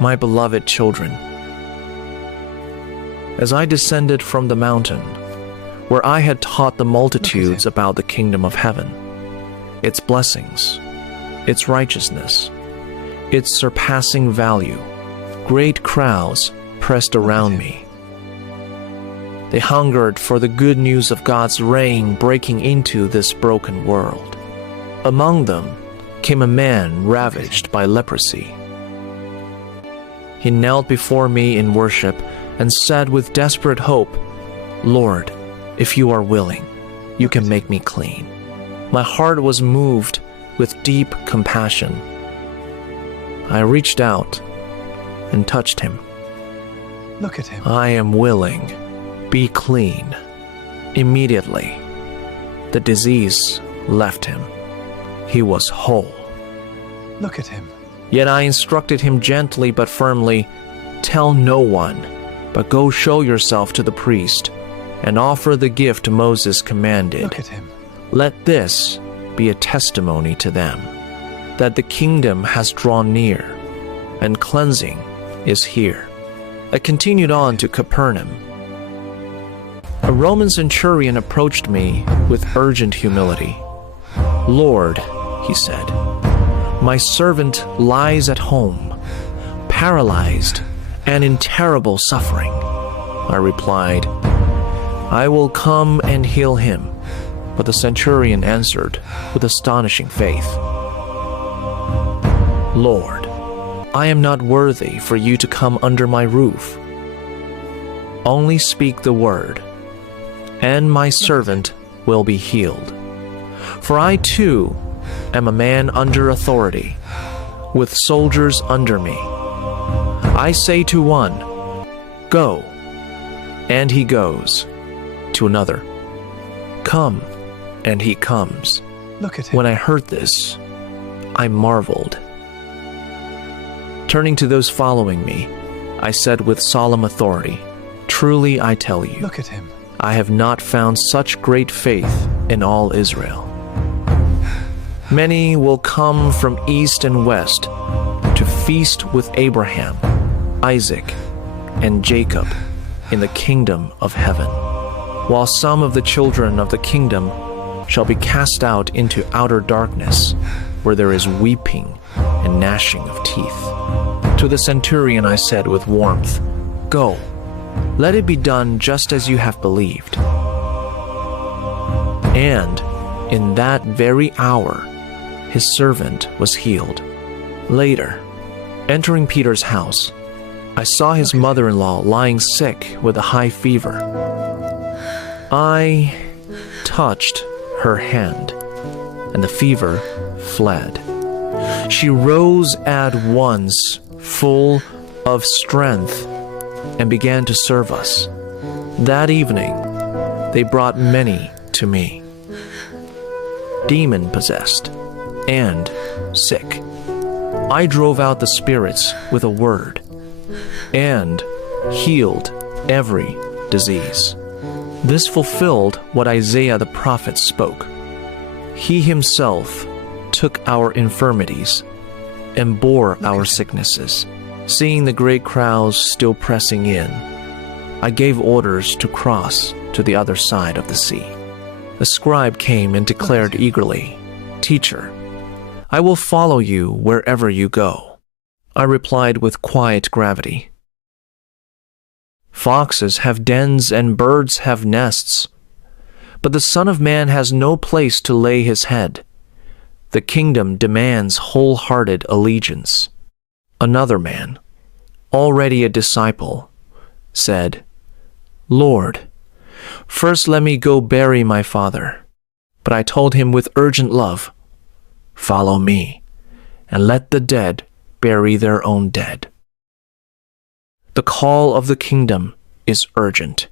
my beloved children, as I descended from the mountain, where I had taught the multitudes about the kingdom of heaven, its blessings, its righteousness, its surpassing value, great crowds pressed around me. They hungered for the good news of God's reign breaking into this broken world. Among them came a man ravaged by leprosy. He knelt before me in worship and said with desperate hope, "Lord, if you are willing, you can make me clean." My heart was moved with deep compassion. I reached out and touched him. Look at him. "I am willing. Be clean." Immediately, the disease left him. He was whole. Look at him. Yet I instructed him gently but firmly, "Tell no one, but go show yourself to the priest and offer the gift Moses commanded. Look at him. Let this be a testimony to them, that the kingdom has drawn near, and cleansing is here." I continued on to Capernaum. A Roman centurion approached me with urgent humility. "Lord," he said, "my servant lies at home, paralyzed and in terrible suffering." I replied, "I will come and heal him." But the centurion answered with astonishing faith, "Lord, I am not worthy for you to come under my roof. Only speak the word, and my servant will be healed. For I too am a man under authority, with soldiers under me. I say to one, 'Go,' and he goes. To another, 'Come,' and he comes." Look at him. When I heard this, I marveled. Turning to those following me, I said with solemn authority, "Truly I tell you, Look at him. I have not found such great faith in all Israel. Many will come from east and west to feast with Abraham, Isaac, and Jacob in the kingdom of heaven, while some of the children of the kingdom shall be cast out into outer darkness, where there is weeping and gnashing of teeth." To the centurion I said with warmth, "Go, let it be done just as you have believed." And in that very hour, his servant was healed. Later, entering Peter's house, I saw his mother-in-law lying sick with a high fever. I touched her hand, and the fever fled. She rose at once, full of strength, and began to serve us. That evening, they brought many to me, demon-possessed and sick. I drove out the spirits with a word and healed every disease. This fulfilled what Isaiah the prophet spoke. He himself took our infirmities and bore our sicknesses. Seeing the great crowds still pressing in, I gave orders to cross to the other side of the sea. A scribe came and declared eagerly, "Teacher, I will follow you wherever you go." I replied with quiet gravity, "Foxes have dens and birds have nests, but the Son of Man has no place to lay his head. The kingdom demands wholehearted allegiance." Another man, already a disciple, said, "Lord, first let me go bury my father." But I told him with urgent love, "Follow me, and let the dead bury their own dead." The call of the kingdom is urgent.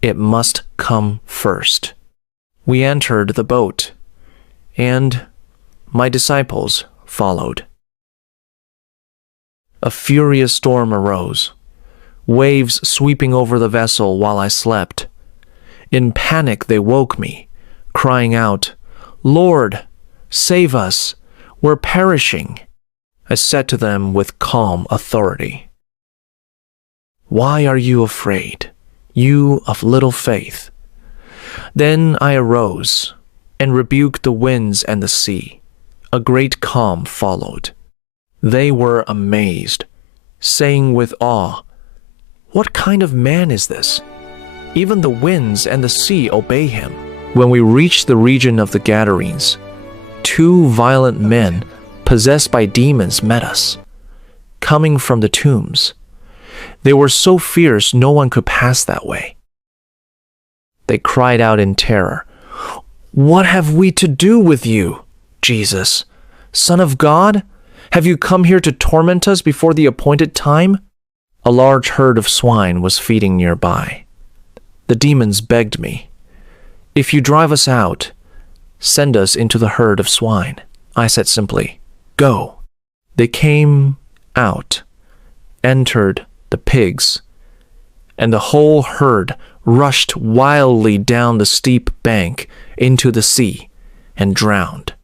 It must come first. We entered the boat, and my disciples followed. A furious storm arose, waves sweeping over the vessel while I slept. In panic they woke me, crying out, "Lord, save us, we're perishing." I said to them with calm authority, "Why are you afraid, you of little faith?" Then I arose and rebuked the winds and the sea. A great calm followed. They were amazed, saying with awe, "What kind of man is this? Even the winds and the sea obey him." When we reached the region of the Gadarenes, 2 violent men possessed by demons met us, coming from the tombs. They were so fierce no one could pass that way. They cried out in terror, "What have we to do with you, Jesus, Son of God? Have you come here to torment us before the appointed time?" A large herd of swine was feeding nearby. The demons begged me, "If you drive us out, send us into the herd of swine." I said simply, "Go." They came out, entered the pigs, and the whole herd rushed wildly down the steep bank into the sea and drowned.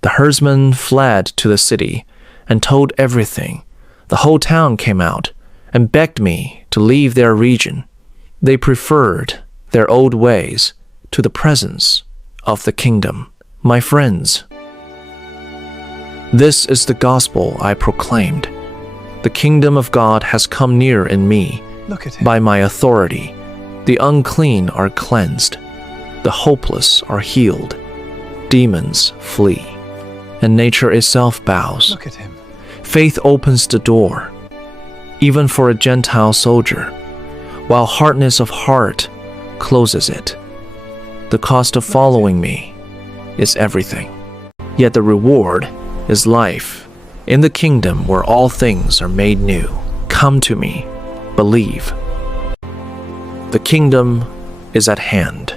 The herdsmen fled to the city and told everything. The whole town came out and begged me to leave their region. They preferred their old ways to the presence of the kingdom. My friends, this is the gospel I proclaimed. The kingdom of God has come near in me. Look at him. By my authority, the unclean are cleansed, the hopeless are healed, demons flee, and nature itself bows. Look at him. Faith opens the door, even for a Gentile soldier, while hardness of heart closes it. The cost of following me is everything, yet the reward is life in the kingdom where all things are made new. Come to me, believe. The kingdom is at hand.